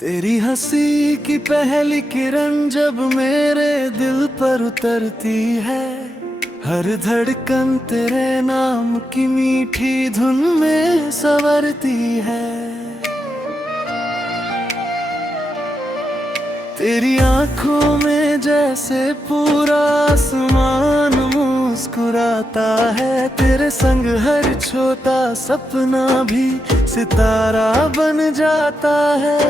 तेरी हंसी की पहली किरण जब मेरे दिल पर उतरती है, हर धड़कन तेरे नाम की मीठी धुन में संवरती है। तेरी आंखों में जैसे पूरा आसमान मुस्कुराता है, तेरे संग हर छोटा सपना भी सितारा बन जाता है।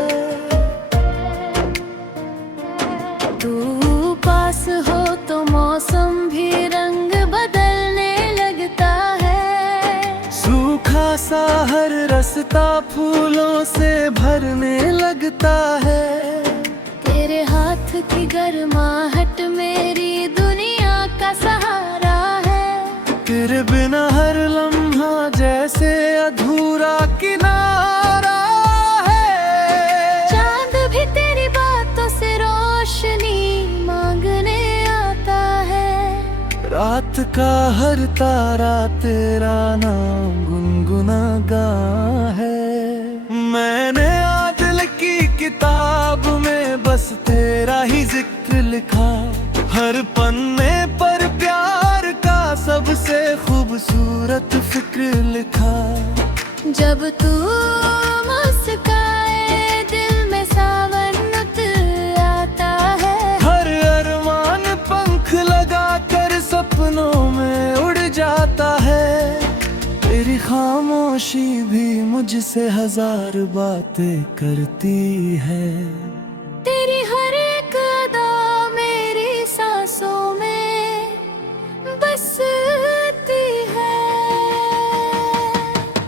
तू पास हो तो मौसम भी रंग बदलने लगता है, सूखा सा हर रास्ता फूलों से भरने लगता है। तेरे हाथ की गर्माहट मेरी दुनिया का सहारा है, तेरे बिना हर लम्हा जैसे अधूरा किनारा है। चांद भी तेरी बातों से रोशनी मांगने आता है, रात का हर तारा तेरा नाम गुनगुनाता है। मैंने आदिल की किताब में बस तेरा ही जिक्र लिखा, हर पन्ने पर प्यार का सबसे खूबसूरत फिक्र लिखा। जब तू मुस्काए दिल में सावन उतर आता है, हर अरमान पंख लगा कर सपनों में उड़ जाता है। तेरी खामोशी भी मुझसे हजार बातें करती है, तेरी हर एक अदा मेरी सांसों में बसती है।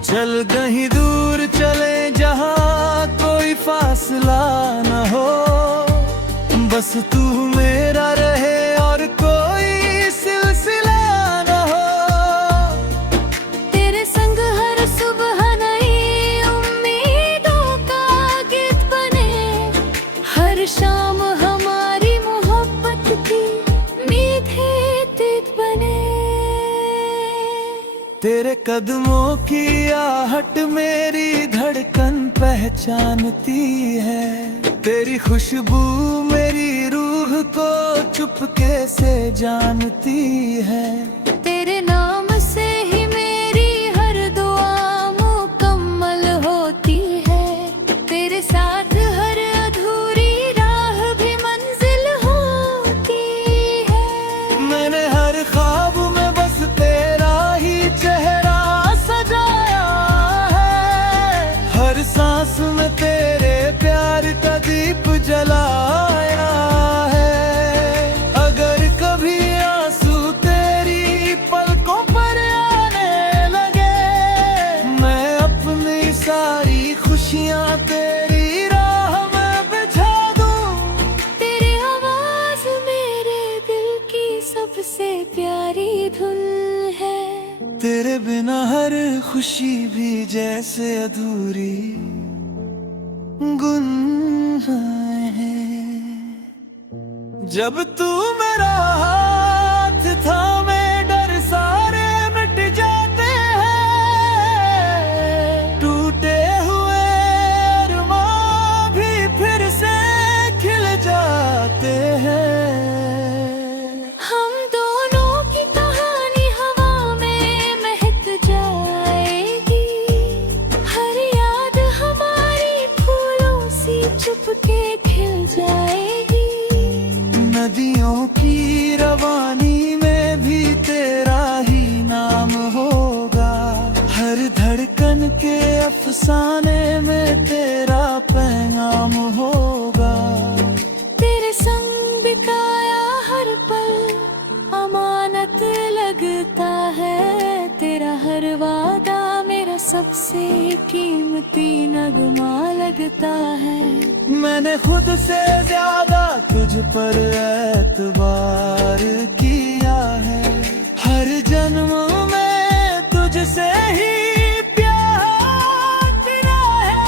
चल कहीं दूर चले जहाँ कोई फासला न हो, बस तू मेरा रहे और कोई सिलसिला न हो। तेरे संग हर सुबह नई उम्मीदों का गीत बने, हर शाम हमारी मोहब्बत की मीठी गीत बने। तेरे कदमों की आहट मेरी धड़कन पहचानती है, तेरी खुशबू मेरी रूह को चुपके से जानती है। तेरे नाम से ही मेरी हर दुआ मुकम्मल होती है, तेरे साथ हर अधूरी राह भी मंजिल होती है। मैंने हर ख्वाब में बस तेरा ही चेहरा सजाया है, हर सांस में तेरे प्यार का दीप जलाया है। अगर कभी आंसू तेरी पलकों पर आने लगे, मैं अपनी सारी खुशियाँ तेरी राह में बिछा दूं। तेरी आवाज मेरे दिल की सबसे प्यारी धुन है, तेरे बिना हर खुशी भी जैसे अधूरी गुनगुनाए है। जब तू मेरा हाथ थामे डर सारे मिट जाते हैं, टूटे हुए अरमां भी फिर से खिल जाते हैं। हम दोनों की कहानी हवा में महक जाएगी, हर याद हमारी फूलों सी चुपके खिल जाएगी। नदियों की रवानी में भी तेरा ही नाम होगा, हर धड़कन के अफसाने में तेरा पैगाम होगा। तेरे संग बिताया हर पल अमानत लगता है, तेरा हर वादा मेरा सबसे कीमती नगमा लगता है। मैंने खुद से ज्यादा तुझ पर एतबार किया है, हर जन्म में तुझसे ही प्यार तेरा है।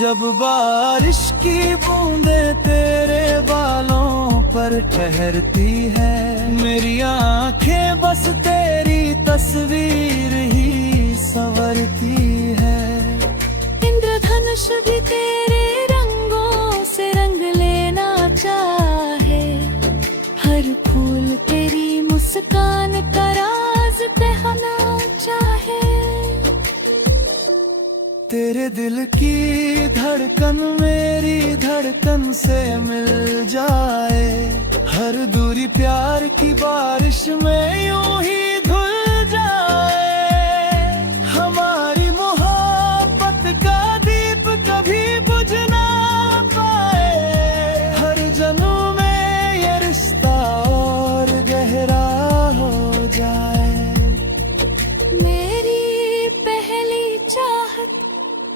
जब बारिश की बूंदें तेरे बालों पर ठहरती है, मेरी आंखें बस तेरी तस्वीर ही संवरती है। इन आकाश भी तेरे रंगों से रंग लेना चाहे, हर फूल तेरी मुस्कान का राज कहना चाहे। तेरे दिल की धड़कन मेरी धड़कन से मिल जाए, हर दूरी प्यार की बारिश में यूं ही धुल जाए। हमारी मोहब्बत का दीप कभी बुझ ना पाए, हर जन्म में ये रिश्ता और गहरा हो जाए। मेरी पहली चाहत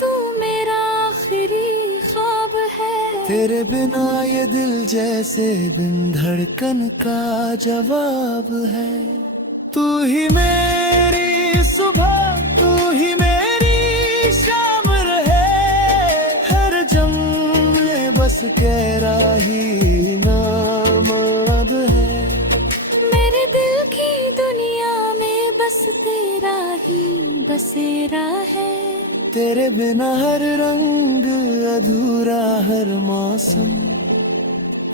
तू मेरा आखिरी ख्वाब है, तेरे बिना ये दिल जैसे बिन धड़कन का जवाब है। तू ही मेरी सुबह, तू ही मेरी शाम रहे, हर जन्म में बस तेरा ही नाम अब है। मेरे दिल की दुनिया में बस तेरा ही बसेरा है। तेरे बिना हर रंग अधूरा, हर मौसम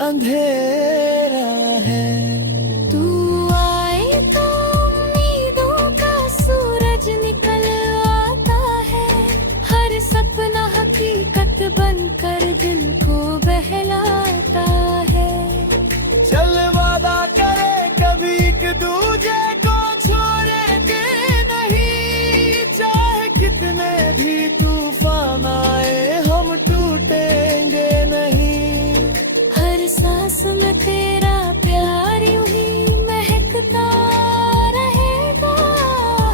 अंधेरा है। तू आए तो उम्मीदों का सूरज निकल आता है, हर सपना हकीकत बनकर दिल को बहलाता है। चल वादा करे कभी एक दूजे को छोड़ेंगे नहीं, चाहे कितने भी तूफान आए हम टूटेंगे नहीं। हर सांस में तेरा प्यार यूं ही महकता रहेगा,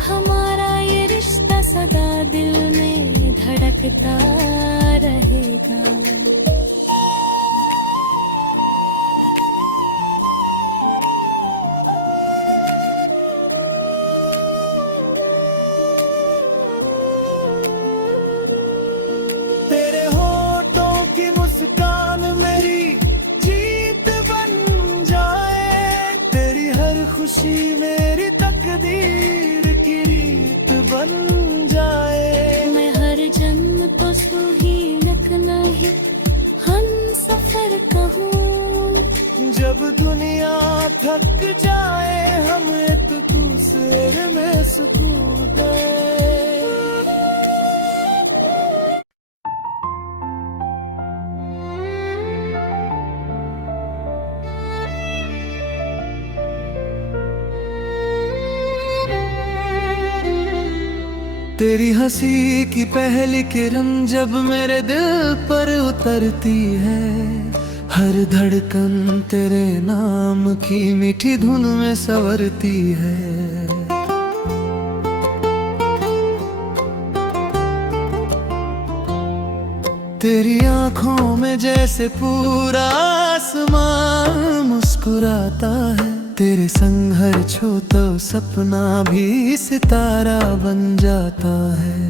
हमारा ये रिश्ता सदा दिल में धड़कता रहेगा। तेरे होठों की मुस्कान मेरी जीत बन जाए, तेरी हर खुशी मेरी तकदीर की रीत बन जाए। मैं हर जन्म तो सुहीनक नहीं हम सफर कहूँ, जब दुनिया थक जाए हम एक दूसरे में सुकून दें। तेरी हंसी की पहली किरण जब मेरे दिल पर उतरती है, हर धड़कन तेरे नाम की मीठी धुन में संवरती है। तेरी आंखों में जैसे पूरा आसमान मुस्कुराता है, तेरे संग हर छू तो सपना भी सितारा बन जाता है।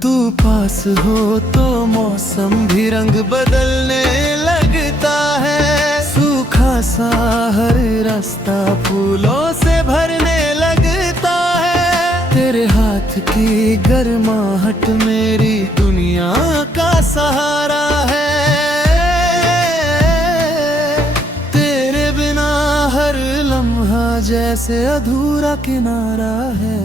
तू पास हो तो मौसम भी रंग बदलने लगता है, सूखा सा हर रास्ता फूलों से भरने लगता है। तेरे हाथ की गर्माहट मेरी दुनिया का सहारा है, तेरे बिना हर लम्हा जैसे अधूरा किनारा है।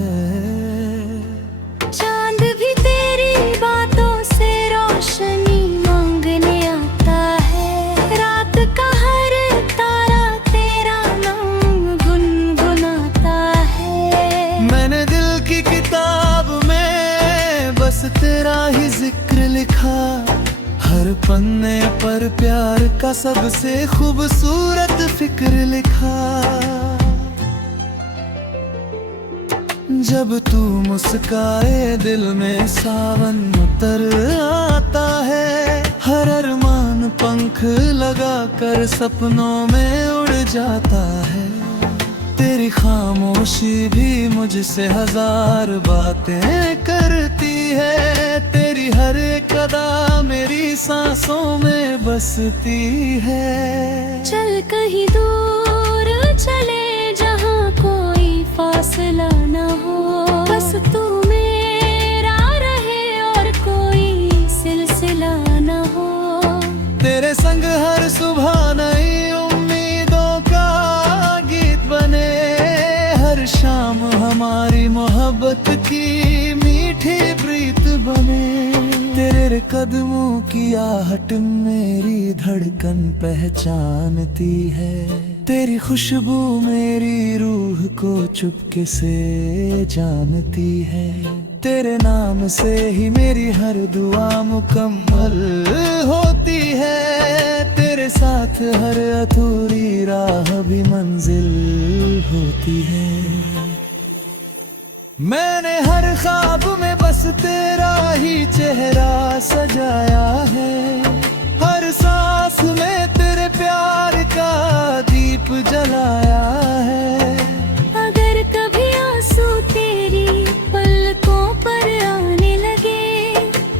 चांद भी तेरी बातों से रोशनी मांगने आता है, रात का हर तारा तेरा नाम गुनगुनाता है। मैंने दिल की किताब में बस तेरा ही जिक्र लिखा, हर पन्ने पर प्यार का सबसे खूबसूरत फिक्र लिखा। जब तू मुस्काए दिल में सावन उतर आता है, हर अरमान पंख लगा कर सपनों में उड़ जाता है। तेरी खामोशी भी मुझसे हजार बातें करती है, तेरी हर एक अदा मेरी सांसों में बसती है। चल कहीं दूर चले जहाँ कोई फासला न हो, बस तू मेरा रहे और कोई सिलसिला तेरे संग हर सुबह नई उम्मीदों का गीत बने, हर शाम हमारी मोहब्बत की मीठी प्रीत बने। तेरे कदमों की आहट मेरी धड़कन पहचानती है, तेरी खुशबू मेरी रूह को चुपके से जानती है। तेरे नाम से ही मेरी हर दुआ मुकम्मल होती है, तेरे साथ हर अधूरी राह भी मंजिल होती है। मैंने हर ख्वाब में बस तेरा ही चेहरा सजाया है, हर सांस में तेरे प्यार का दीप जलाया है। अगर कभी आंसू तेरी पलकों पर आने लगे,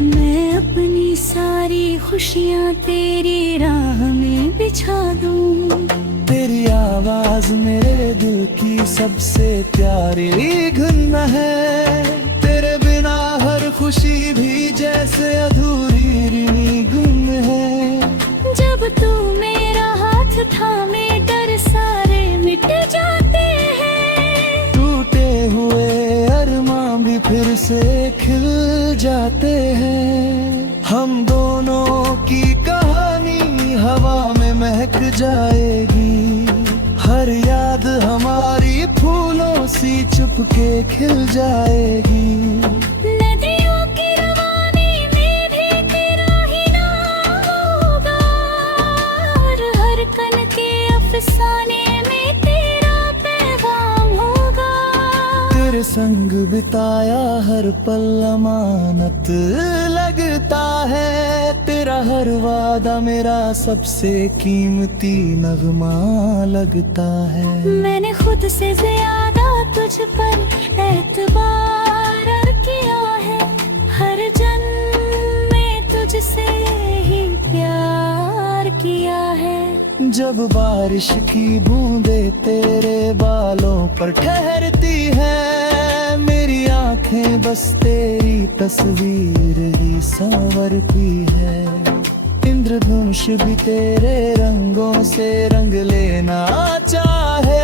मैं अपनी सारी खुशियाँ तेरी राह में बिछा दूँ। तेरी आवाज मेरे दिल की सबसे प्यारी धुन है, तेरे बिना हर खुशी भी जैसे अधूरी गुम है। जब तू मेरा हाथ थामे डर सारे मिट जाते हैं, टूटे हुए अरमां भी फिर से खिल जाते हैं। हम दोनों की कहानी हवा में महक जाएगी, हर याद हमारी फूलों सी चुपके खिल जाएगी। नदियों की रवानी में भी तेरा ही नाम होगा, और हर कण के अफसाने में तेरा पैगाम होगा। तेरे संग बिताया हर पल अमानत लगता है, तेरा हर वादा मेरा सबसे कीमती नगमा लगता है। मैंने खुद से ज्यादा तुझ पर एतबार किया है, हर जन्म में तुझसे ही प्यार किया है। जब बारिश की बूंदे तेरे बालों पर ठहरती है, मेरी आंखें बस तेरी तस्वीर ही संवरती है। इंद्रधनुष भी तेरे रंगों से रंग लेना चाहे,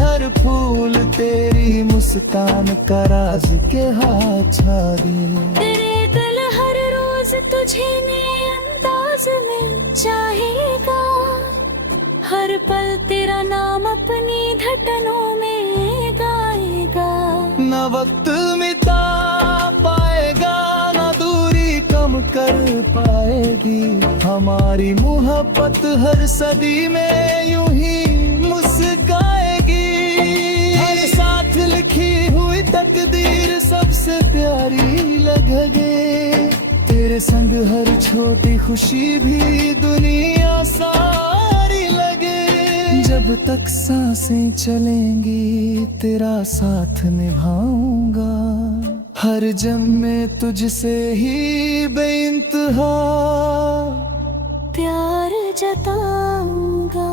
हर फूल तेरी मुस्कान का राज के हाथ छा दे। तेरे दिल हर रोज तुझे नए अंदाज में चाहेगा, हर पल तेरा नाम अपनी धड़कनों में गाएगा। न वक्त मिटा पाएगा, न दूरी कम कर पाएगी, हमारी मोहब्बत हर सदी में यूं ही मुस्काएगी। हर साथ लिखी हुई तकदीर सबसे प्यारी लगेगी, तेरे संग हर छोटी खुशी भी दुनिया सारी लगे। जब तक सांसें चलेंगी तेरा साथ निभाऊंगा, हर जन्म में तुझसे ही बेइंतहा प्यार जताऊंगा।